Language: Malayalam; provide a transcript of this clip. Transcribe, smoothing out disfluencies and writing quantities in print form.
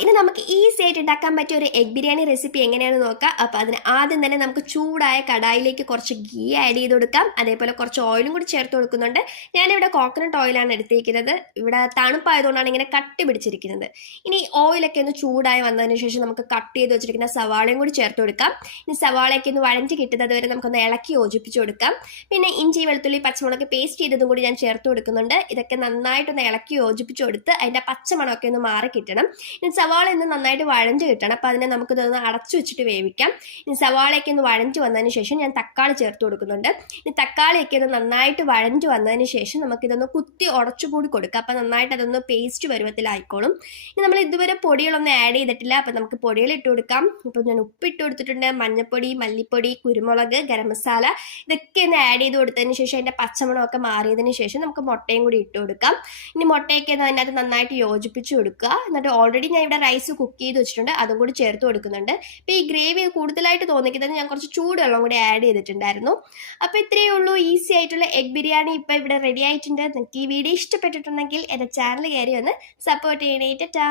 ഇനി നമുക്ക് ഈസി ആയിട്ട് ഉണ്ടാക്കാൻ പറ്റിയ ഒരു എഗ് ബിരിയാണി റെസിപ്പി എങ്ങനെയാണെന്ന് നോക്കാം. അപ്പോൾ അതിന് ആദ്യം തന്നെ നമുക്ക് ചൂടായ കടായിലേക്ക് കുറച്ച് ഗീ ആഡ് ചെയ്ത് കൊടുക്കാം. അതേപോലെ കുറച്ച് ഓയിലും കൂടി ചേർത്ത് കൊടുക്കുന്നുണ്ട്. ഞാനിവിടെ കോക്കനട്ട് ഓയിലാണ് എടുത്തിരിക്കുന്നത്. ഇവിടെ തണുപ്പായതുകൊണ്ടാണ് ഇങ്ങനെ കട്ടി പിടിച്ചിരിക്കുന്നത്. ഇനി ഓയിലൊക്കെ ഒന്ന് ചൂടായി വന്നതിന് ശേഷം നമുക്ക് കട്ട് ചെയ്ത് വെച്ചിരിക്കുന്ന സവാളയും കൂടി ചേർത്ത് കൊടുക്കാം. ഇനി സവാളയൊക്കെ ഒന്ന് വഴഞ്ഞ് കിട്ടുന്നത് വരെ നമുക്കൊന്ന് ഇളക്കി യോജിപ്പിച്ച് കൊടുക്കാം. പിന്നെ ഇഞ്ചി വെളുത്തുള്ളി പച്ചമുളക് പേസ്റ്റ് ചെയ്തതും കൂടി ഞാൻ ചേർത്ത് കൊടുക്കുന്നുണ്ട്. ഇതൊക്കെ നന്നായിട്ടൊന്ന് ഇളക്കി യോജിപ്പിച്ച് കൊടുത്ത് അതിൻ്റെ പച്ചമണമൊക്കെ ഒന്ന് മാറി കിട്ടണം. ഇനി സവാള ഒന്ന് നന്നായിട്ട് വഴഞ്ഞ് കിട്ടണം. അപ്പോൾ അതിനെ നമുക്കിതൊന്ന് അടച്ചു വെച്ചിട്ട് വേവിക്കാം. ഇനി സവാളയൊക്കെ ഒന്ന് വഴഞ്ഞ് വന്നതിന് ശേഷം ഞാൻ തക്കാളി ചേർത്ത് കൊടുക്കുന്നുണ്ട്. ഇനി തക്കാളിയൊക്കെ ഒന്ന് നന്നായിട്ട് വഴഞ്ഞ് വന്നതിന് ശേഷം നമുക്കിതൊന്ന് കുത്തി ഉടച്ചുകൂടി കൊടുക്കാം. അപ്പോൾ നന്നായിട്ട് അതൊന്ന് പേസ്റ്റ് പരുവത്തിലായിക്കോളും. ഇനി നമ്മൾ ഇതുവരെ പൊടികളൊന്നും ആഡ് ചെയ്തിട്ടില്ല. അപ്പോൾ നമുക്ക് പൊടികൾ ഇട്ട് കൊടുക്കാം. ഇപ്പോൾ ഞാൻ ഉപ്പിട്ട് കൊടുത്തിട്ടുണ്ട്, മഞ്ഞൾപ്പൊടി, മല്ലിപ്പൊടി, കുരുമുളക്, ഗരം മസാല ഇതൊക്കെ ഒന്ന് ആഡ് ചെയ്ത് കൊടുത്തതിന് ശേഷം അതിൻ്റെ പച്ചമണമൊക്കെ മാറിയതിന് ശേഷം നമുക്ക് മുട്ടയും കൂടി ഇട്ട് കൊടുക്കാം. ഇനി മുട്ടയൊക്കെ അതിനകത്ത് നന്നായിട്ട് യോജിപ്പിച്ച് കൊടുക്കുക. എന്നിട്ട് ഓൾറെഡി ഞാൻ ഇവിടെ റൈസ് കുക്ക് ചെയ്ത് വെച്ചിട്ടുണ്ട്, അതും കൂടി ചേർത്ത് കൊടുക്കുന്നുണ്ട്. അപ്പോൾ ഈ ഗ്രേവി കൂടുതലായിട്ട് തോന്നിക്കുന്നത് ഞാൻ കുറച്ച് ചൂടുവെള്ളം കൂടി ആഡ് ചെയ്തിട്ടുണ്ടായിരുന്നു. അപ്പോൾ ഇത്രയേ ഉള്ളൂ, ഈസി ആയിട്ടുള്ള എഗ് ബിരിയാണി ഇപ്പോൾ ഇവിടെ റെഡി ആയിട്ടുണ്ട്. നിങ്ങൾക്ക് ഈ വീഡിയോ ഇഷ്ടപ്പെട്ടിട്ടുണ്ടെങ്കിൽ എൻ്റെ ചാനൽ കയറി ഒന്ന് സപ്പോർട്ട് ചെയ്യണേ. ടാറ്റാ.